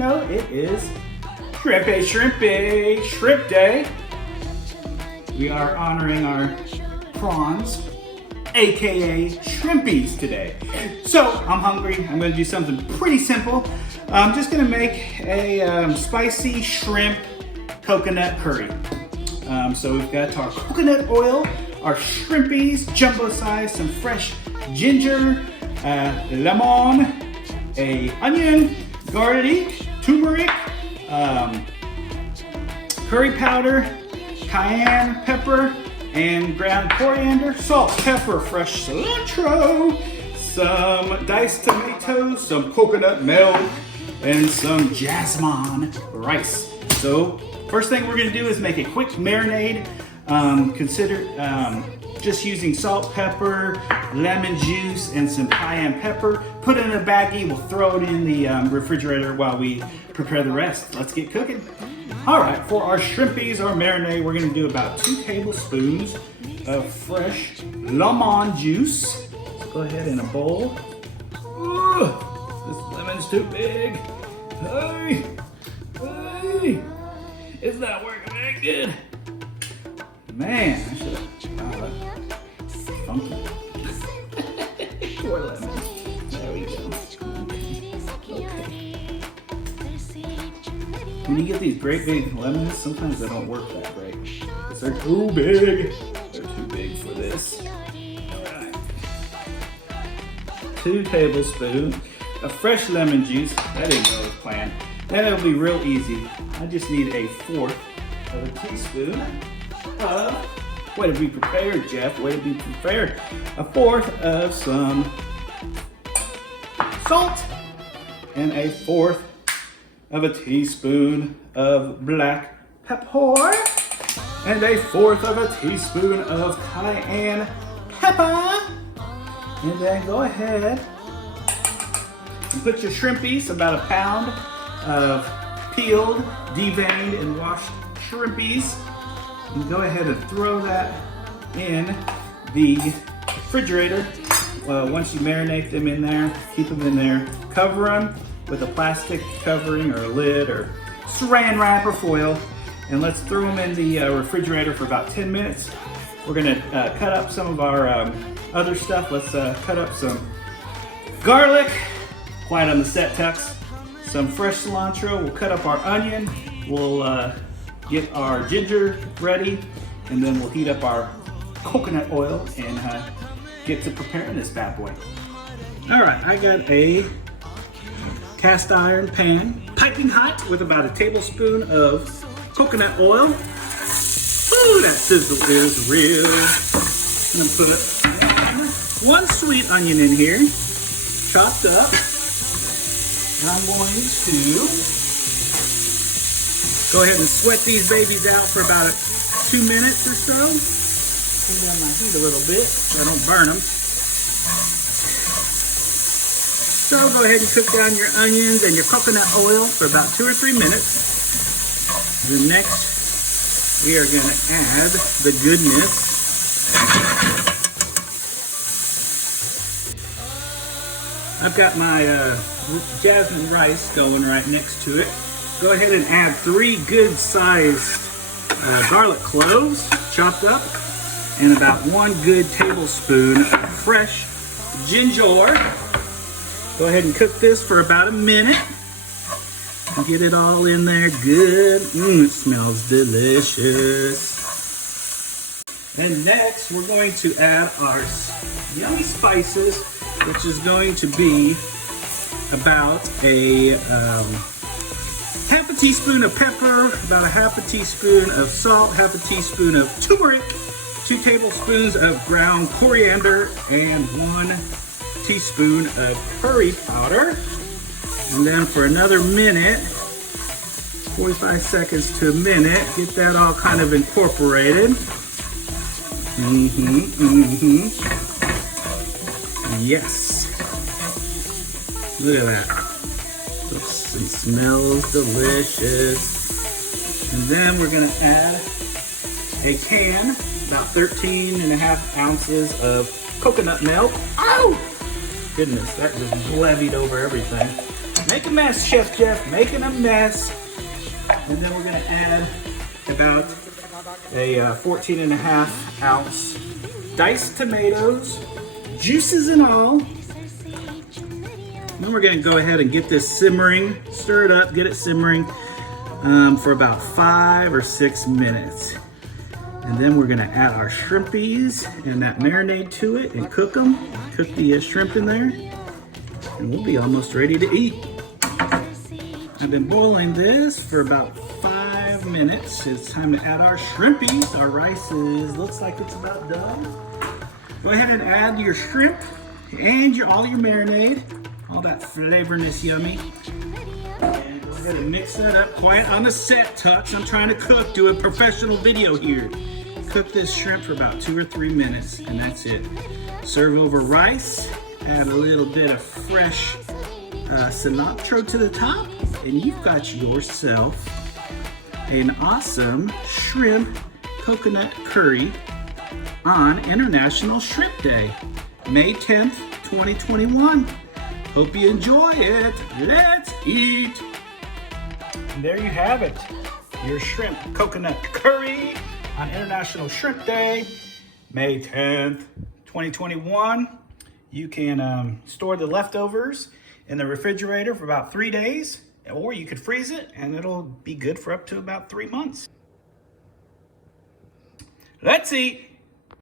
know, it is Shrimp Day. We are honoring our prawns, aka shrimpies today. So I'm hungry. I'm going to do something pretty simple. I'm just going to make a spicy shrimp coconut curry. So we've got our coconut oil, our shrimpies, jumbo size, some fresh ginger, lemon, a onion, garlic, turmeric, curry powder, cayenne pepper, and ground coriander, salt, pepper, fresh cilantro, some diced tomatoes, some coconut milk, and some jasmine rice. So first thing we're gonna do is make a quick marinade. Consider just using salt, pepper, lemon juice, and some cayenne pepper. Put it in a baggie, we'll throw it in the refrigerator while we prepare the rest. Let's get cooking. All right, for our shrimpies, our marinade, we're gonna do about 2 tablespoons of fresh lemon juice. Let's go ahead in a bowl. Ooh, this lemon's too big. Hey, it's not working that good. Man, I should have. Wow, that's funky. Poor lemon. There we go. Okay. When you get these great big lemons, sometimes they don't work that great. Because they're too big. They're too big for this. Alright. 2 tablespoons of fresh lemon juice. That didn't go as planned. Then it'll be real easy. I just need 1/4 of a teaspoon of, way to be prepared, Jeff, way to be prepared. 1/4 of some salt and 1/4 of a teaspoon of black pepper and 1/4 of a teaspoon of cayenne pepper. And then go ahead and put your shrimpies, about 1 pound of peeled, deveined, and washed shrimpies. And go ahead and throw that in the refrigerator. Once you marinate them in there, keep them in there. Cover them with a plastic covering or a lid or saran wrap or foil. And let's throw them in the refrigerator for about 10 minutes. We're gonna cut up some of our other stuff. Let's cut up some garlic, quiet on the set tux, some fresh cilantro. We'll cut up our onion. We'll get our ginger ready, and then we'll heat up our coconut oil and get to preparing this bad boy. All right, I got a cast iron pan, piping hot, with about 1 tablespoon of coconut oil. Ooh, that sizzle is real. I'm gonna put 1 sweet onion in here, chopped up. And I'm going to go ahead and sweat these babies out for about 2 minutes or so. Turn down my heat a little bit so I don't burn them. So go ahead and cook down your onions and your coconut oil for about 2 or 3 minutes. Then next, we are going to add the goodness. I've got my jasmine rice going right next to it. Go ahead and add 3 good-sized garlic cloves, chopped up, and about 1 good tablespoon of fresh ginger. Go ahead and cook this for about 1 minute. And get it all in there good. It smells delicious. And next, we're going to add our yummy spices, which is going to be about a 1/2 teaspoon of pepper, about 1/2 teaspoon of salt, 1/2 teaspoon of turmeric, 2 tablespoons of ground coriander, and 1 teaspoon of curry powder. And then for another minute, 45 seconds to a minute, get that all kind of incorporated. Yes. Look at that. Looks and smells delicious. And then we're gonna add a can, about 13.5 ounces of coconut milk. Oh! Goodness, that just levied over everything. Make a mess, Chef Geoff, making a mess. And then we're gonna add about a 14.5 ounce diced tomatoes, juices and all. Then we're gonna go ahead and get this simmering, stir it up, get it simmering for about 5 or 6 minutes. And then we're gonna add our shrimpies and that marinade to it and cook them. Cook the shrimp in there, and we'll be almost ready to eat. I've been boiling this for about 5 minutes. It's time to add our shrimpies. Our rice looks like it's about done. Go ahead and add your shrimp and all your marinade. All that flavorness yummy. And go ahead and mix that up. Quiet on the set, Tux. I'm trying to cook, do a professional video here. Cook this shrimp for about 2 or 3 minutes, and that's it. Serve over rice. Add a little bit of fresh cilantro to the top, and you've got yourself an awesome shrimp coconut curry on International Shrimp Day, May 10th, 2021. Hope you enjoy it. Let's eat. And there you have it, your shrimp coconut curry on International Shrimp Day, May 10th, 2021. You can store the leftovers in the refrigerator for about 3 days, or you could freeze it and it'll be good for up to about 3 months. Let's eat.